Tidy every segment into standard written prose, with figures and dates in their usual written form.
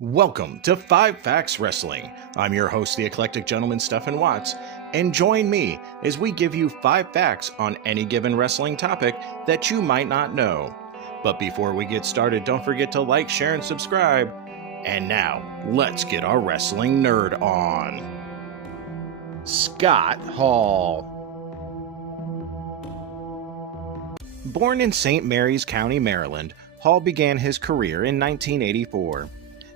Welcome to 5 Facts Wrestling. I'm your host, the eclectic gentleman Stephen Watts, and join me as we give you 5 facts on any given wrestling topic that you might not know. But before we get started, don't forget to like, share, and subscribe. And now, let's get our wrestling nerd on. Scott Hall. Born in St. Mary's County, Maryland, Hall began his career in 1984.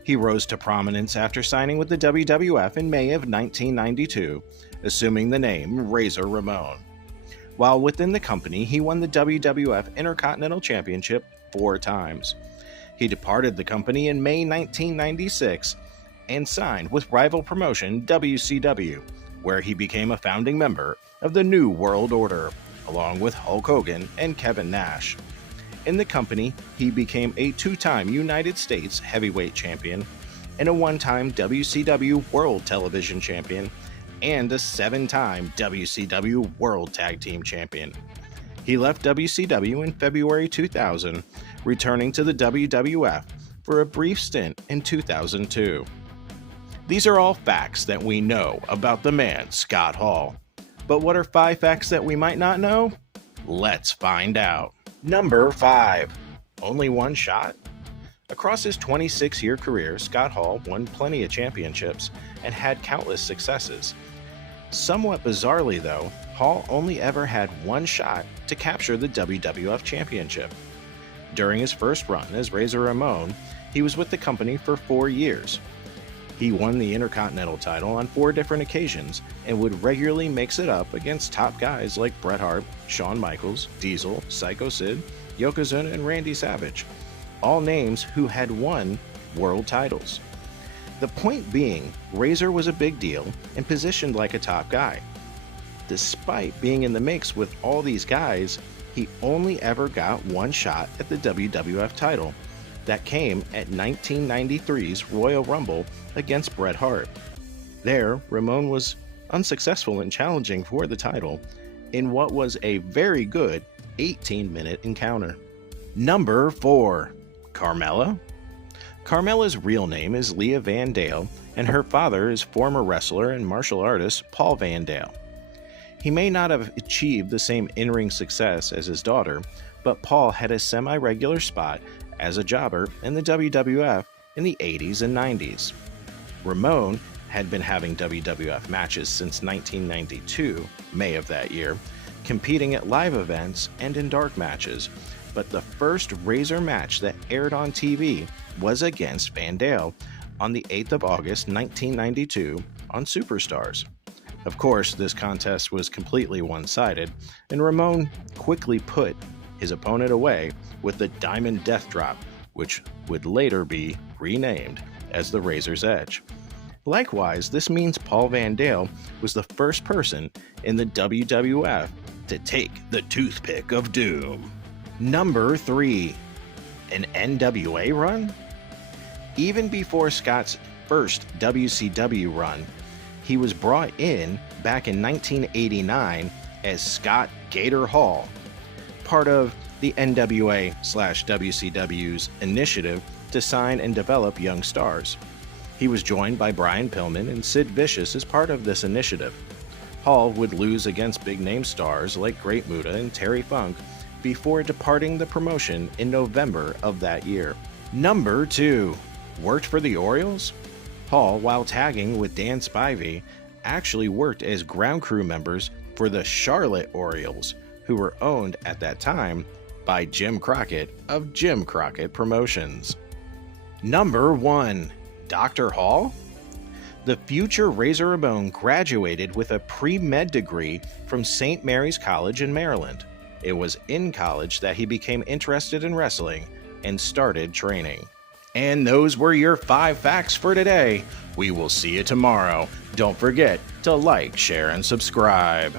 He rose to prominence after signing with the WWF in May of 1992, assuming the name Razor Ramon. While within the company, he won the WWF Intercontinental Championship 4 times. He departed the company in May 1996 and signed with rival promotion WCW, where he became a founding member of the New World Order, along with Hulk Hogan and Kevin Nash. In the company, he became a 2-time United States Heavyweight Champion and a 1-time WCW World Television Champion and a 7-time WCW World Tag Team Champion. He left WCW in February 2000, returning to the WWF for a brief stint in 2002. These are all facts that we know about the man Scott Hall. But what are 5 facts that we might not know? Let's find out. Number 5. Only one shot? Across his 26-year career, Scott Hall won plenty of championships and had countless successes. Somewhat bizarrely though, Hall only ever had one shot to capture the WWF Championship. During his first run as Razor Ramon, he was with the company for 4 years. He won the Intercontinental title on 4 different occasions and would regularly mix it up against top guys like Bret Hart, Shawn Michaels, Diesel, Psycho Sid, Yokozuna, and Randy Savage, all names who had won world titles. The point being, Razor was a big deal and positioned like a top guy. Despite being in the mix with all these guys, he only ever got one shot at the WWF title. That came at 1993's Royal Rumble against Bret Hart. There, Ramon was unsuccessful in challenging for the title in what was a very good 18-minute encounter. Number 4. Carmella? Carmella's real name is Leah Van Dale, and her father is former wrestler and martial artist Paul Van Dale. He may not have achieved the same in-ring success as his daughter, but Paul had a semi-regular spot as a jobber in the WWF in the 80s and 90s. Ramon had been having WWF matches since 1992, May of that year, competing at live events and in dark matches, but the first Razor match that aired on TV was against Van Dale on the 8th of August 1992 on Superstars. Of course, this contest was completely one-sided, and Ramon quickly put his opponent away with the Diamond Death Drop, which would later be renamed as the Razor's Edge. Likewise, this means Paul Van Dale was the first person in the WWF to take the toothpick of doom. Number 3. An NWA Run? Even before Scott's first WCW run, he was brought in back in 1989 as Scott Gator Hall, part of the NWA/WCW's initiative to sign and develop young stars. He was joined by Brian Pillman and Sid Vicious as part of this initiative. Hall would lose against big-name stars like Great Muta and Terry Funk before departing the promotion in November of that year. Number 2. Worked for the Orioles? Hall, while tagging with Dan Spivey, actually worked as ground crew members for the Charlotte Orioles, who were owned at that time by Jim Crockett of Jim Crockett Promotions. Number 1. Dr. Hall? The future Razor Ramon graduated with a pre-med degree from St. Mary's College in Maryland. It was in college that he became interested in wrestling and started training. And those were your 5 facts for today. We will see you tomorrow. Don't forget to like, share, and subscribe.